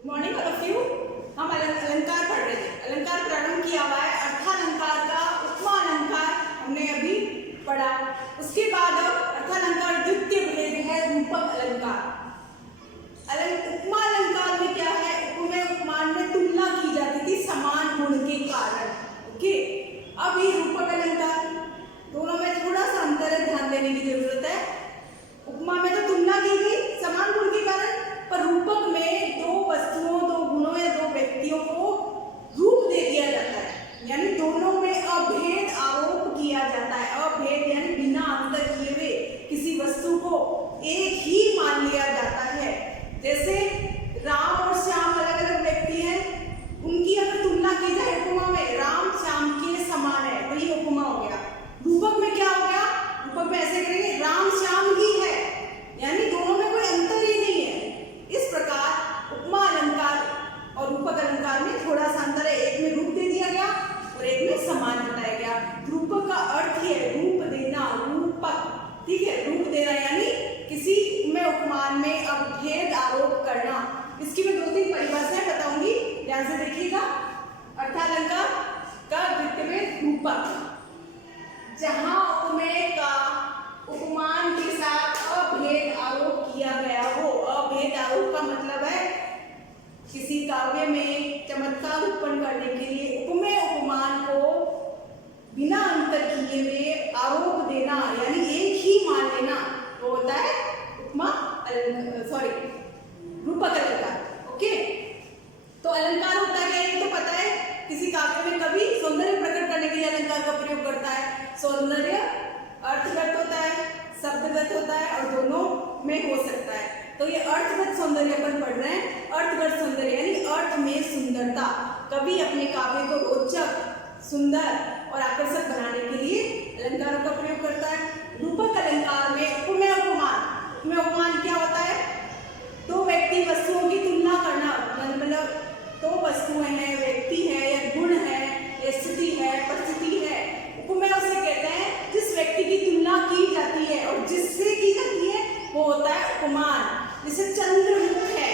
Morning all of you. हम अलंकार पढ़ रहे थे। अलंकार प्रारंभ किया हुआ है। अर्थालंकार का उपमा अलंकार हमने अभी पढ़ा। उसके बाद अब अर्थालंकार द्वितीय भेद है रूपक अलंकार। उपमा अलंकार में क्या है? उपमेय उपमान में तुलना की जाती थी समान गुण के कारण। ओके, अब ये रूपक अलंकार, दोनों में थोड़ा सा अंतर है, ध्यान देने की जरूरत है। उपमा में तो तुलना की गई समान गुण के कारण, पर रूपक में दो वस्तुओं, दो गुणों या दो व्यक्तियों को रूप दे दिया जाता है, यानी दोनों में अभेद आरोप किया जाता है। अभेद यानी बिना अंतर किए हुए किसी वस्तु को एक ही मान लिया जाता है। जैसे राम और श्याम अलग अलग व्यक्ति हैं, उनकी अगर तुलना की जाए उपमा में, राम श्याम के समान है, तो ये उपमा हो गया। रूपक में क्या हो गया? रूपक में ऐसे करेंगे, राम श्याम ही है, यानी दोनों में कोई अंतर ही नहीं है। इस प्रकार उपमा अलंकार और रूपक अलंकार में थोड़ा सा अंतर है। एक में रूप दे दिया गया और एक में समान बताया गया। रूपक का अर्थ ही है रूप देना, रूपक, ठीक है, रूप देना यानी किसी में उपमान में अभेद आरोप करना। इसकी मैं 2-3 परिभाषाएं बताऊंगी, ध्यान से देखिएगा। अर्थालंकार का द्वितीय भेद रूपक, जहां उपमेय का उपमान के साथ अभेद आरोप किया गया हो। अभेद आरोप का मतलब है किसी काव्य में चमत्कार उत्पन्न करने के लिए उपमेय उपमान को बिना अंतर किए हुए आरोप देना, यानी एक ही मान लेना, वो होता है रूपक अलंकार। ओके, तो अलंकार होता है ये तो पता है, किसी काव्य में कभी सौंदर्य प्रकट करने के लिए अलंकार का प्रयोग करता है। सौंदर्य अर्थगत होता है, शब्दगत होता है, और दोनों में हो सकता है। तो ये अर्थगत सौंदर्य अपन पढ़ रहे हैं। अर्थगत सौंदर्य यानी अर्थ में सुंदरता। कवि अपने काव्य को रोचक, सुंदर और आकर्षक बनाने के लिए अलंकारों का प्रयोग करता है। रूपक अलंकार में उपमेय उपमान, उपमेय उपमान क्या होता है? दो व्यक्ति वस्तुओं की तुलना करना, मतलब दो वस्तुएं हैं, व्यक्ति है या गुण है या स्थिति है, परिस्थिति है। उपमेय उसे कहते हैं जिस व्यक्ति की तुलना की जाती है और जिससे की जाती है वो होता है उपमान। जैसे चंद्र मुख है,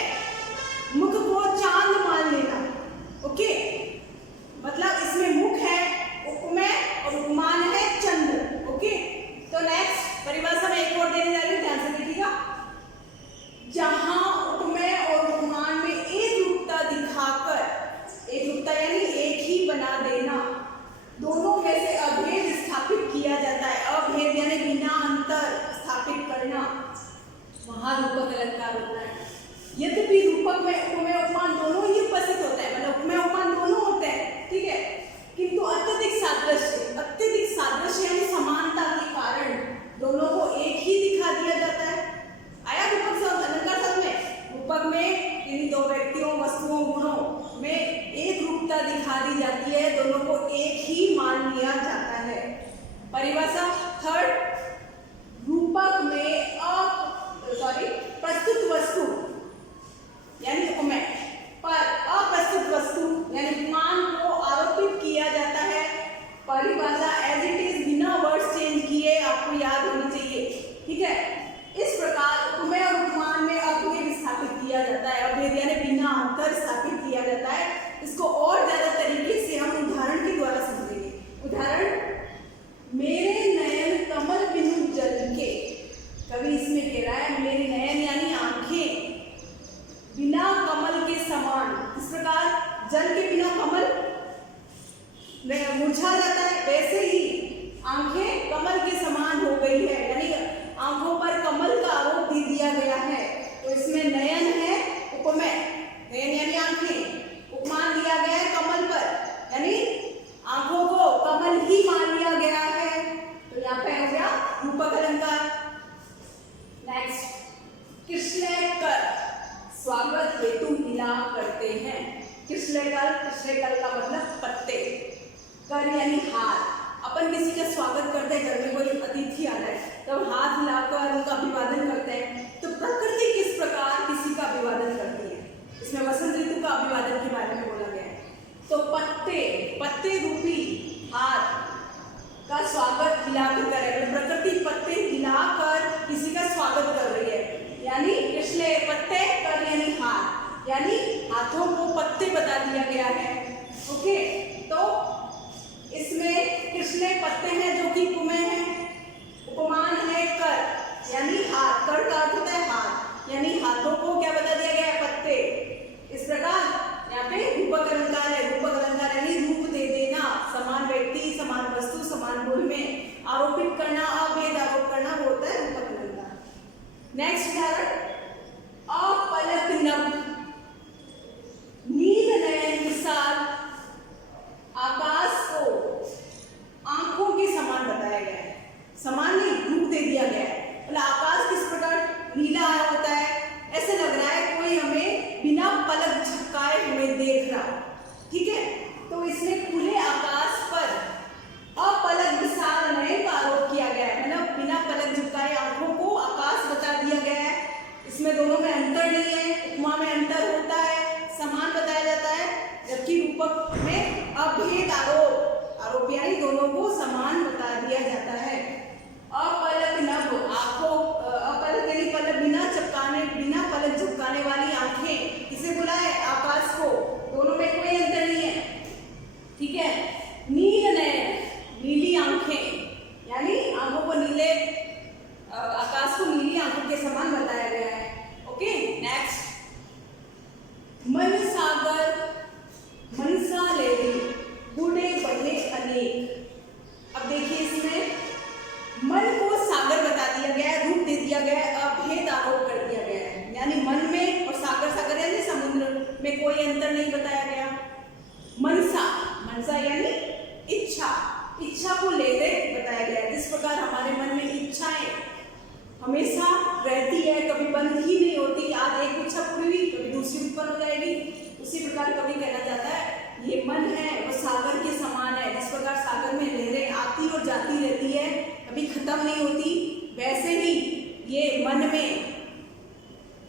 मुख को चांद मान लेना। ओके, मतलब इसमें मुख है उपमेय और उपमान है चंद्र। ओके, तो नेक्स्ट परिभाषा में एक और देने जा रही हूं, ध्यान से देखिएगा। जहां उपमेय और उपमान में एक रूपता दिखाकर, एक रूपता यानी एक ही बना देना, दोनों में से अभेद स्थापित किया जाता है। अभेद यानी बिना अंतर स्थापित करना, वहां रूपक अलंकार होता है। यद्यपि रूपक में उपमेय उपमान दोनों ही उपस्थित होते हैं, मतलब उपमेय उपमान दोनों होते हैं, ठीक है, किंतु अत्यधिक सादृश्य यानी समानता के कारण दोनों को एक ही दिखा दिया जाता है। आया रूपक से अलंकार सब में? रूपक में इन दो व्यक्तियों, वस्तुओं, गुणों में एक रूपता दिखा दी जाती है, दोनों को एक ही मान लिया जाता है। परिभाषा थर्ड, रूपक में प्रस्तुत वस्तु यानी उपमेय पर अप्रस्तुत वस्तु यानी उपमान को आरोपित किया जाता है। परिभाषा एज इट इज, बिना वर्ड चेंज किए, आपको याद होनी चाहिए, ठीक है। इस प्रकार उपमेय और उपमान में अभेद स्थापित किया जाता है। अभेद यानी बिना अंतर स्थापित किया जाता है। इसको और ज्यादा तरीके से हम उदाहरण के द्वारा समझेंगे। उदाहरण, मेरे नयन कमल बिनु जल के, कवि इसमें कह रहा है मेरे नयन यानी आंखें बिना कमल के समान। इस प्रकार जल के बिना कमल मुरझा जाता है, वैसे ही आंखें कमल के समान हो गई है, यानी आंखों पर कमल का आरोप दे दिया गया है। तो इसमें नयन है उपमेय, नयन यानी आंखें, उपमान दिया गया है कमल पर, यानी आंखों को कमल ही मान लिया गया है। तो यहाँ पे हो गया रूपक अलंकार। नेक्स्ट, कृष्णय कर स्वागत हेतु मिलाप करते हैं। कृष्णय कर का मतलब पत्ते, कर यानी हाथ। अपन किसी का स्वागत करते हैं, घर में कोई अतिथि आ रहा है तब तो हाथ हिलाकर उनका अभिवादन करते हैं। तो प्रकृति किस प्रकार किसी का अभिवादन करती है, इसमें वसंत ऋतु का अभिवादन के बारे में बोला गया है। तो पत्ते रूपी हाथ का स्वागत हिलाकर करें, प्रकृति पत्ते हिलाकर किसी का स्वागत कर रही है, यानी कृष्ण पत्ते कर यानी हाथ, यानी हाथ हाथ, कड़ का अर्थ होता है हाथ, यानी हाथों को क्या बता दिया गया है, पत्ते। इस प्रकार यहाँ पे रूपक अलंकार है। रूपक अलंकार यानी रूप दे देना, समान व्यक्ति, समान वस्तु, समान गुण में आरोपित करना, अभेद आरोप करना, वो होता है रूपक अलंकार। नेक्स्ट उदाहरण, अपलक नभ, नील नयन विशाल, आकाश को आंखों के समान बताया गया है। समान नहीं, रूप दे दिया गया है। मतलब आकाश किस प्रकार नीला होता है, ऐसे लग रहा है कोई हमें बिना पलक झपकाए हमें देख रहा, ठीक है। तो इसमें खुले आकाश पर अपलक विशाल नयन का आरोप किया गया है, मतलब बिना पलक झपकाए आंखों को आकाश बता दिया गया है। इसमें दोनों में अंतर नहीं है, उपमा में अंतर होता है, समान बताया जाता है, जबकि रूपक में अभेद आरोप यानी दोनों को समान बता दिया जाता है। अपलक नभ, आंखों, अपलक यानी पलक बिना चपकाने, बिना पलक झपकाने वाली आंखें, किसे बोला है, आकाश को। दोनों में कोई अंतर नहीं है, ठीक है। नील नयन, नीली आंखें, यानी आंखों को नीले, आकाश को नीली आंखों के समान बताया गया है। ओके, नेक्स्ट, मन सागर, मनसा लेडी, बूढ़े बढ़े अनेक। अब देखिए इसमें मन को सागर बता दिया गया है, रूप दे दिया गया है, अभेद आरोप कर दिया गया है, यानी मन में और सागर, सागर यानी समुद्र में कोई अंतर नहीं बताया गया। मनसा, मनसा यानी इच्छा, इच्छा को लेते बताया गया है। जिस प्रकार हमारे मन में इच्छाएं हमेशा रहती है, कभी बंद ही नहीं होती, आज एक इच्छा पूरी हुई कभी दूसरी उत्पन्न हो जाएगी, उसी प्रकार कभी कहना जाता है ये मन है वो सागर के समान है। जिस प्रकार सागर में लहरें आती और जाती रहती है, कभी खत्म नहीं होती, वैसे ही ये मन में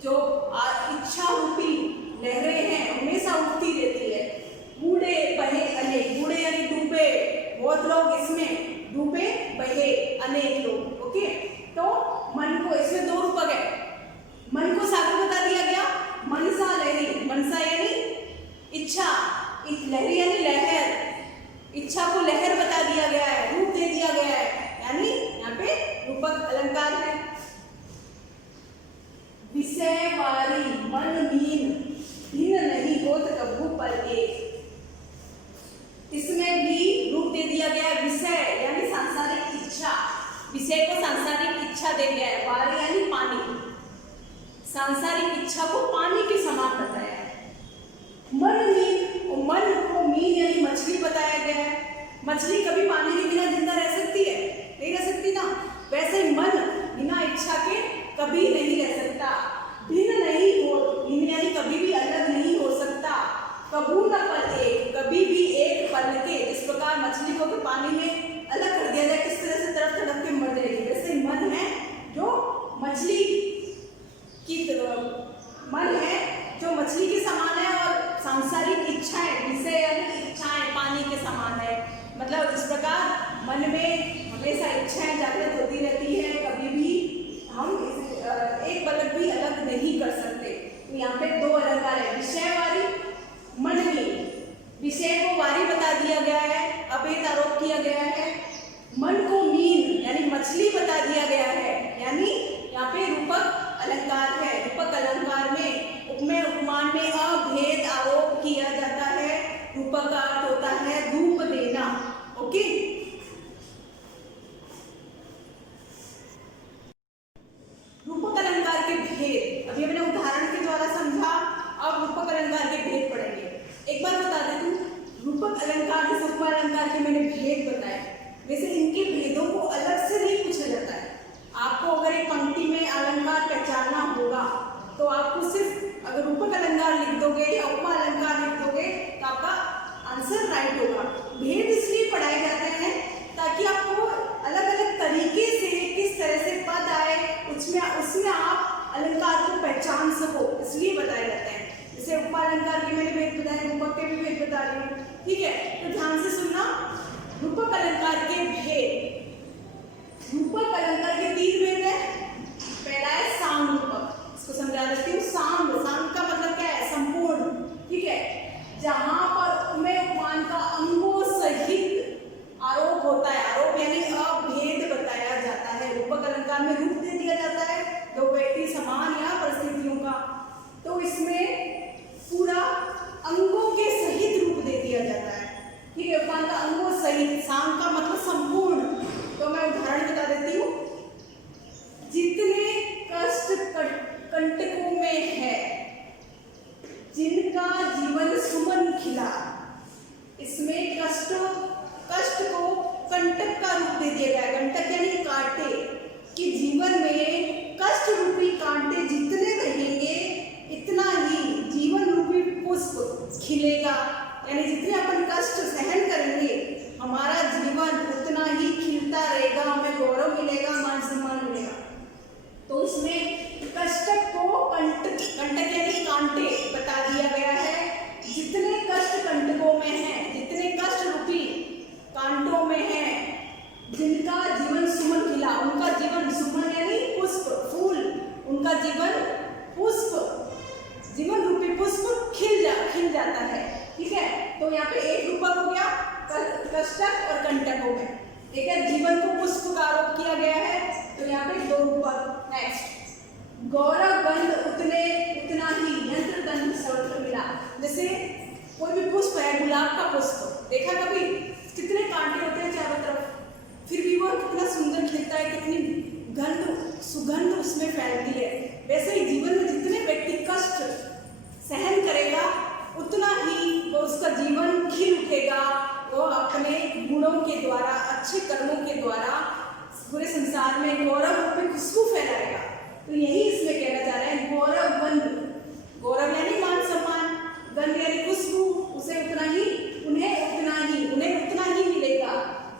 जो इच्छा रूपी लहरें हैं हमेशा उठती रहती है। बूढ़े बहे अनेक, बूढ़े यानी डूबे, बहुत लोग इसमें डूबे, बहे अनेक लोग। ओके, तो मन को, इसमें दो रूपक है, मन को सागर बता दिया गया, मनसा लहरी, मनसा यानी इच्छा, लहरी यानी लहर, इच्छा को लहर बता दिया गया है, रूप दे दिया गया है, यानी यहाँ पे रूपक अलंकार है। विषय वारी मन मीन, भिन्न नहीं होत कभू पर एक, इसमें भी रूप दे दिया गया है। विषय यानी सांसारिक इच्छा, विषय को सांसारिक इच्छा दे गया है। वारी यानी पानी, सांसारिक इच्छा को पानी के समान बताया है। मन मीन, मन को मीन यानी मछली बताया गया है। मछली कभी पानी के बिना जिंदा रह सकती है, नहीं रह सकती ना, वैसे मन बिना इच्छा के कभी नहीं रह सकता। भिन्न नहीं हो, भिन्न यानी कभी भी अलग नहीं हो सकता। कबू न पल एक, कभी भी एक पल के, जिस प्रकार मछली को अगर पानी में अलग कर दिया जाए किस तरह से तड़प तड़प के मर जाएगी, वैसे मन है जो मछली की, मन है जो मछली के समान है और सांसारिक इच्छाएं, विषय यानी इच्छाएं पानी के समान है। मतलब जिस प्रकार मन में हमेशा इच्छाएं जागृत होती रहती है, कभी भी हम एक पलक भी अलग नहीं कर सकते। तो यहाँ पे दो अलंकार है, विषय वारी, मन मीन। विषय को वारी बता दिया गया है, अभेद आरोप किया गया है। मन को मीन यानी मछली बता दिया गया है, यानी यहाँ पे रूपक अलंकार है। रूपक अलंकार में उपमेय उपमान में अभेद आरोप किया जाता है। रूपक का अर्थ होता है रूप देना। ओके, रूपक अलंकार के भेद अभी हमने उदाहरण के द्वारा समझा, अब रूपक अलंकार के भेद पढ़ेंगे। एक बार बता दें तू, रूपक अलंकार जैसे उपमा अलंकार के मैंने भेद बताए, वैसे इनके भेदों को अलग से नहीं पूछा जाता है। आपको अगर एक पंक्ति में अलंकार पहचानना होगा तो आपको सिर्फ अगर रूपक अलंकार लिख दोगे या उपमा अलंकार लिख दोगे तो आपका आंसर राइट होगा। भेद इसलिए पढ़ाए जाते हैं ताकि आपको अलग अलग तरीके से किस तरह से पद आए उसमें आप अलंकार को पहचान सको, इसलिए बताए जाते हैं। जैसे उपमा अलंकार के मैंने भेद बताए, रूपक के भी भेद बता रही हूँ, ठीक है। तो ध्यान से सुनना, रूपक अलंकार के भेद, रूपक अलंकार के 3 भेद है। पहला है साम रूपक, इसको समझा देती हूँ। साम, साम का मतलब क्या है, संपूर्ण, ठीक है। जहां पर उपमेय उपमान का अंगों सहित आरोप होता है, आरोप यानी अभेद बताया जाता है। रूपक अलंकार में रूप दे दिया जाता है, दो सांग का मतलब संपूर्ण। तो मैं उदाहरण बता देती हूँ। जितने कष्ट कंटकों में है, जिनका जीवन सुमन खिला। इसमें कष्ट को कंटक का रूप दे दिया गया है। कंटक यानी कांटे, कि जीवन में कष्ट रूपी कांटे जितने रहेंगे इतना ही जीवन रूपी पुष्प खिलेगा। यानी जितने अपन कष्ट सहन करेंगे हमारा जीवन उतना ही खिलता रहेगा, हमें गौरव मिलेगा, मान सम्मान मिलेगा। तो इसमें कष्टक को कंटक यानी कांटे बता दिया गया है। जितने कष्ट कंटकों में है, जितने कष्ट रूपी कांटों में है, जिनका जीवन सुमन खिला, उनका जीवन सुमन यानी पुष्प, फूल, उनका जीवन पुष्प, जीवन रूपी पुष्प खिल जाता है। ठीक है, तो यहाँ पे एक रूपक हो गया कष्टक और कंटक हो गए। ठीक है, जीवन को पुष्प का आरोप किया गया है, तो यहाँ पे दो रूपक। नेक्स्ट, गौरव बंद उतना ही यंत्र तंत्र सर्वत्र मिला। जैसे कोई भी पुष्प है, गुलाब का पुष्प देखा कभी, कितने कांटे होते हैं चारों तरफ, फिर भी वो कितना सुंदर खिलता है, कितनी सुगंध उसमें फैलती है। वैसे ही जीवन में जितने व्यक्ति कष्ट सहन करेगा उतना ही वो उसका जीवन खिल उठेगा। वो अपने गुणों के द्वारा, अच्छे कर्मों के द्वारा पूरे संसार में गौरव रूपी खुशबू फैलाएगा। तो यही इसमें कहना चाह रहे हैं, गौरव गंध, गौरव यानी मान सम्मान, गंध यानी खुशबू, उसे उन्हें उतना ही मिलेगा।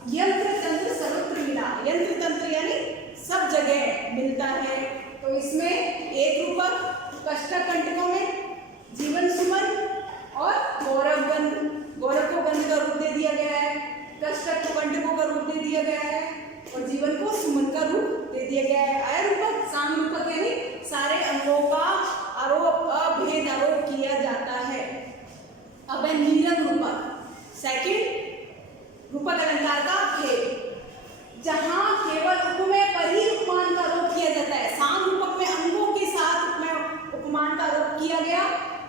यंत्र तंत्र सर्वत्र मिला, यंत्र तंत्र यानी सब जगह मिलता है। तो इसमें एक रूपक कष्टक कंटकों में जीवन सुमन और गौरव गंध, गौरव को गंध का रूप दे दिया गया है, कष्टक को कंटकों का रूप दे दिया गया है और जीवन को सुमन का रूप दे दिया गया है। आया रूपक, साम रूपक यानी सारे अंगों का आरोप, अभेद आरोप किया जाता है। अब है नीरंग रूपक, सेकंड रूपक अलंकार का भेद, जहां केवल उपमेय पर ही उपमान का आरोप किया जाता है। साम रूपक में अंगों के साथ उपमान का आरोप किया गया,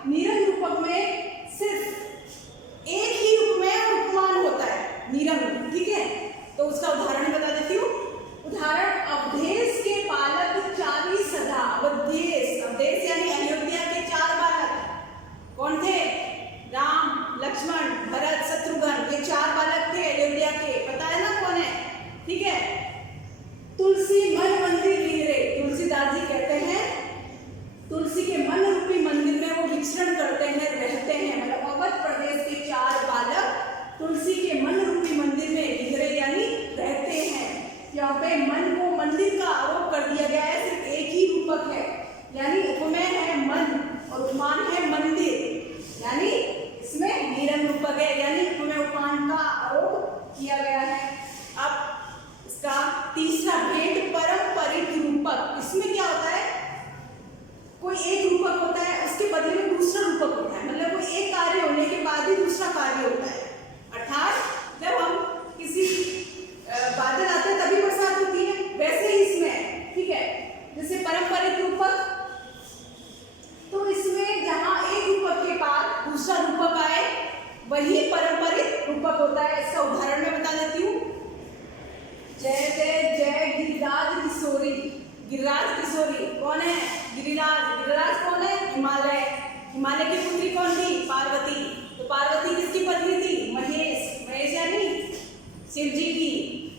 नीरंग रूपक में सिर्फ एक ही उपमेय और उपमान होता है, नीरंग। ठीक है, तो उसका उदाहरण बता देती हूँ। उदाहरण, अवधेश के बालक चारी सदा। अवधेश यानी अयोध्या के 4 बालक कौन थे? राम, लक्ष्मण, भरत, शत्रुघ्न, ये 4 बालक थे अयोध्या के। पता है ना कौन है? ठीक है, तुलसी मन मंदिर विहरे, तुलसीदास जी कहते हैं तुलसी के मन रूपी मंदिर में वो विचरण करते हैं, रहते हैं। मतलब अवध प्रदेश के 4 बालक तुलसी के मन रूपी मंदिर में विहरे यानी रहते हैं। यहाँ पे मन को मंदिर का आरोप कर दिया गया है, सिर्फ एक ही रूपक है, यानी उपमेय है मन और उपमान है मंदिर, यानी इसमें नीरंग रूपक है, यानी उपमेय उपमान का आरोप किया गया है। अब इसका तीसरा भेद, परंपरिक रूपक। इसमें क्या होता है, कोई एक रूपक होता है, उसके बदले में दूसरा रूपक होता है। मतलब कोई एक कार्य होने के बाद ही दूसरा कार्य होता है। अर्थात जब हम किसी बादल आते हैं तभी बरसात होती है, वैसे ही इसमें। ठीक है, जैसे पारंपरिक रूपक, तो इसमें जहां एक रूपक के बाद दूसरा रूपक आए वही पारंपरिक रूपक होता है। इसका उदाहरण मैं बता देती हूँ। जय जय जय गिरिराज किशोरी। गिरिराज किशोरी कौन है? गिरिराज कौन है? हिमालय। हिमालय की पुत्री कौन थी? पार्वती। तो पार्वती किसकी पत्नी थी? महेश यानी शिव जी की।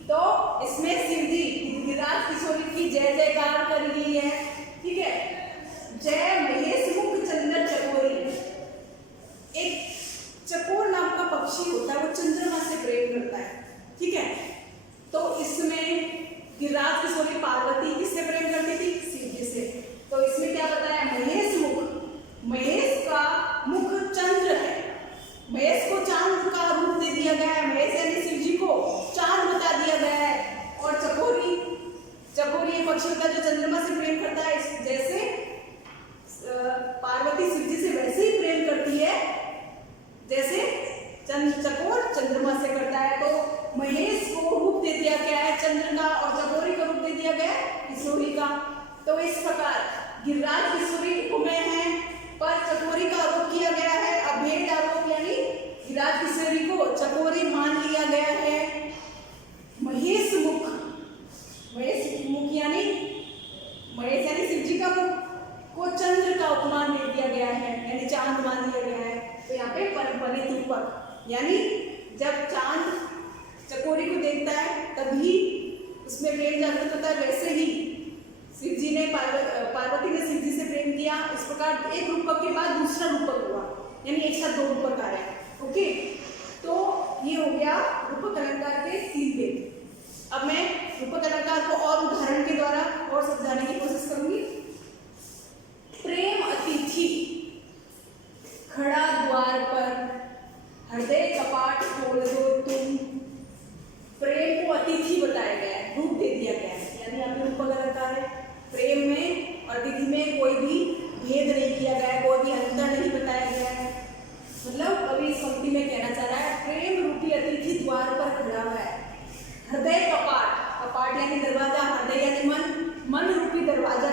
तो इसमें शिव जी गिरिराज किशोरी की जय जयकार कर रही है। ठीक है, जय महेश मुख चंद्र चकोरी। एक चकोर नाम का पक्षी होता है, वो चंद्रमा से प्रेम करता है। ठीक है, तो इसमें गिरिराज किशोरी पार्वती किससे प्रेम करती थी? शिव जी से। तो इसमें क्या बताया? महेश मुख, महेश का मुख चंद्र है, महेश को चांद का रूप दे दिया गया है। महेश यानी शिव जी को चांद चांद मान लिया गया है, तो यहाँ पे परम्परित रूपक, यानी जब चांद चकोरी को देखता है तभी उसमें प्रेम जागृत होता है, वैसे ही शिव जी ने पार्वती ने शिव जी से प्रेम किया। इस प्रकार एक रूपक के बाद दूसरा रूपक हुआ, यानी एक साथ दो रूपक आ रहे हैं। ओके, तो ये हो गया रूपक अलंकार के 3 भेद। अब मैं रूपक अलंकार को और उदाहरण के द्वारा और समझाने की कोशिश करूंगी। प्रेम अतिथि, खड़ा द्वार पर, हृदय कपाट खोल दो तुम। प्रेम को अतिथि बताया गया है, रूप दे दिया गया है, यानी यहाँ पे रूपक अलंकार है। प्रेम में और अतिथि में कोई भी भेद नहीं किया गया है, कोई भी अंतर नहीं बताया गया है। मतलब अभी इस पंक्ति में कहना चाह रहा है प्रेम रूपी अतिथि द्वार पर खड़ा है। हृदय कपाट, कपाट यानी दरवाजा, हृदय यानी मन, मन रूपी दरवाजा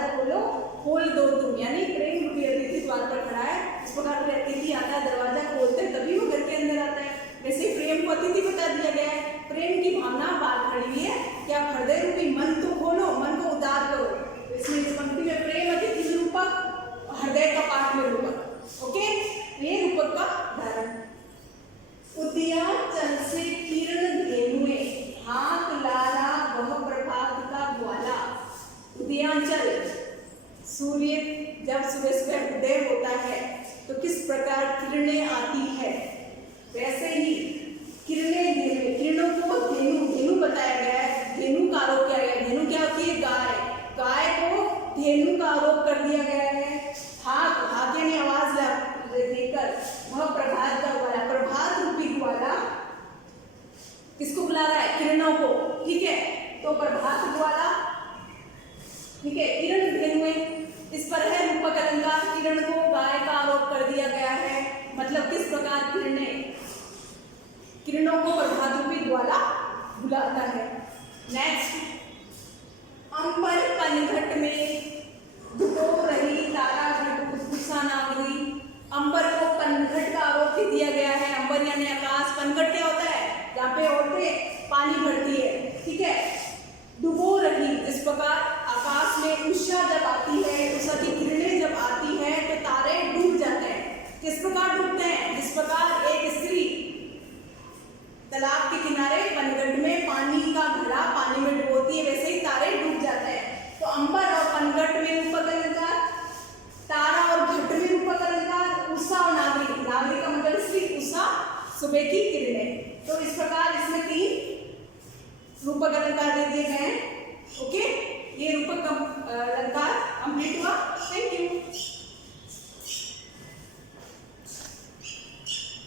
खोल दो तुम, यानी प्रेम रूपी अतिथि द्वार पर खड़ा है। इस प्रकार कोई अतिथि आता है, दरवाजा खोलते हैं तभी वो घर के अंदर आता है। वैसे प्रेम को अतिथि बता दिया गया है। प्रेम की भावना बात खड़ी हुई है कि आप हृदय रूपी मन तो खोलो, मन को उदार करो। इसमें इस पंक्ति में प्रेम अतिथि रूपक, हृदय कपाट में रूपक। ओके, ये रूपक का उदाहरण। उदयाचल से किरण धेनुए, हाथ लारा वह प्रभात का ग्वाला। उदयांचल, सूर्य जब सुबह सुबह उदय होता है तो किस प्रकार किरणें आती है, वैसे ही किरणें धेनु, किरणों को धेनु, धेनु बताया गया है। धेनु का आरोप किया गया है। धेनु क्या होती है? गाय, गाय को धेनु का आरोप कर दिया गया है। हाथ, हाथ यानी आवाज देकर, वह प्रभात का ग्वाला, प्रभात रूपी ग्वाला किसको बुला रहा है? किरणों को। ठीक है, तो प्रभात ग्वाला, ठीक है, किरण धेनुए, इस पर है रूपक अलंकार। किरण को गाय का आरोप कर दिया गया है, मतलब किस प्रकार किरणों को प्रभात रूपी ग्वाला बुलाता है। नेक्स्ट, अंबर पनघट में डुबो रही तारा घट उषा नागरी। अंबर को पनघट का आरोप दिया गया है। अंबर यानी आकाश, पनघट क्या होता है? जहाँ पे औरतें पानी भरती है। ठीक है, डुबो रही, इस प्रकार आकाश में उषा जब आती है, उषा की किरणें जब आती है तो तारे डूब जाते हैं। किस प्रकार डूबते हैं? जिस प्रकार एक स्त्री तालाब के किनारे पनघट में पानी का घड़ा पानी में डुबोती है, वैसे ही तारे डूब जाते हैं। तो अंबर और पनघट में रूपक अलंकार, तारा और घट में रूपक अलंकार, उषा और नागरी, नागरी का मतलब स्त्री, उषा सुबह की किरणें। तो इस प्रकार इसमें 3 रूपक अलंकार दे दिए गए हैं। ओके,